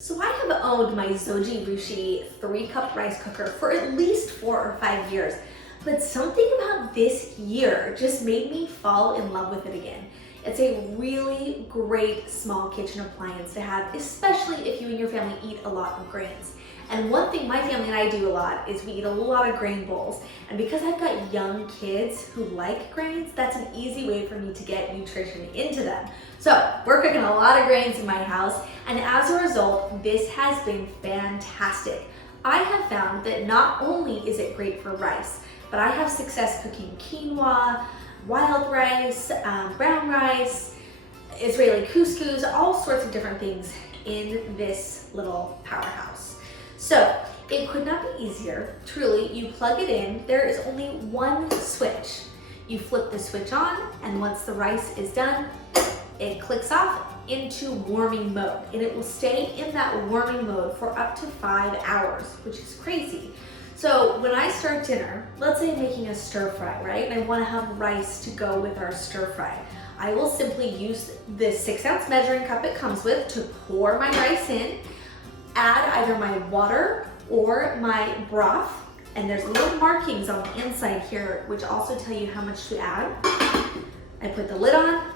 So I have owned my Zojirushi 3-cup rice cooker for at least 4 or 5 years, but something about this year just made me fall in love with it again. It's a really great small kitchen appliance to have, especially if you and your family eat a lot of grains. And one thing my family and I do a lot is we eat a lot of grain bowls. And because I've got young kids who like grains, that's an easy way for me to get nutrition into them. So we're cooking a lot of grains in my house, and as a result, this has been fantastic. I have found that not only is it great for rice, but I have success cooking quinoa, wild rice, brown rice, Israeli couscous, all sorts of different things in this little powerhouse. So it could not be easier. Truly, you plug it in, there is only one switch. You flip the switch on, and once the rice is done, it clicks off into warming mode, and it will stay in that warming mode for up to 5 hours, which is crazy. So when I start dinner, let's say I'm making a stir fry, right? And I want to have rice to go with our stir fry. I will simply use the 6-ounce measuring cup it comes with to pour my rice in, add either my water or my broth, and there's little markings on the inside here which also tell you how much to add. I put the lid on,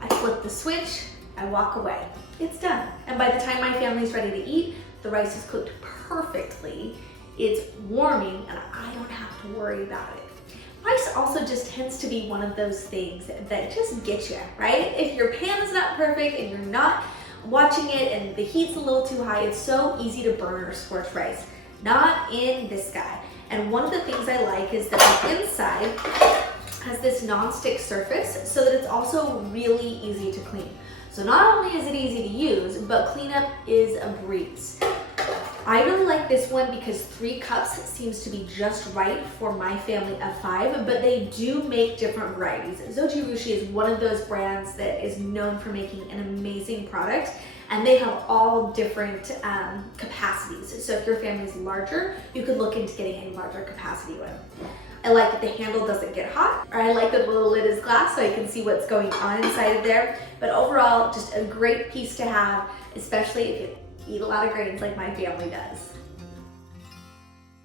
I flip the switch, I walk away. It's done. And by the time my family's ready to eat, the rice is cooked perfectly, it's warming, and I don't have to worry about it. Rice also just tends to be one of those things that just get you, right? If your pan is not perfect and you're not watching it and the heat's a little too high, it's so easy to burn or scorch rice. Not in this guy. And one of the things I like is that the inside has this non-stick surface so that it's also really easy to clean. So not only is it easy to use, but cleanup is a breeze. I really like this one because 3 cups seems to be just right for my family of 5, but they do make different varieties. Zojirushi is one of those brands that is known for making an amazing product, and they have all different capacities. So if your family is larger, you could look into getting a larger capacity one. I like that the handle doesn't get hot, or I like that the little lid is glass so I can see what's going on inside of there. But overall, just a great piece to have, especially if you eat a lot of grains like my family does.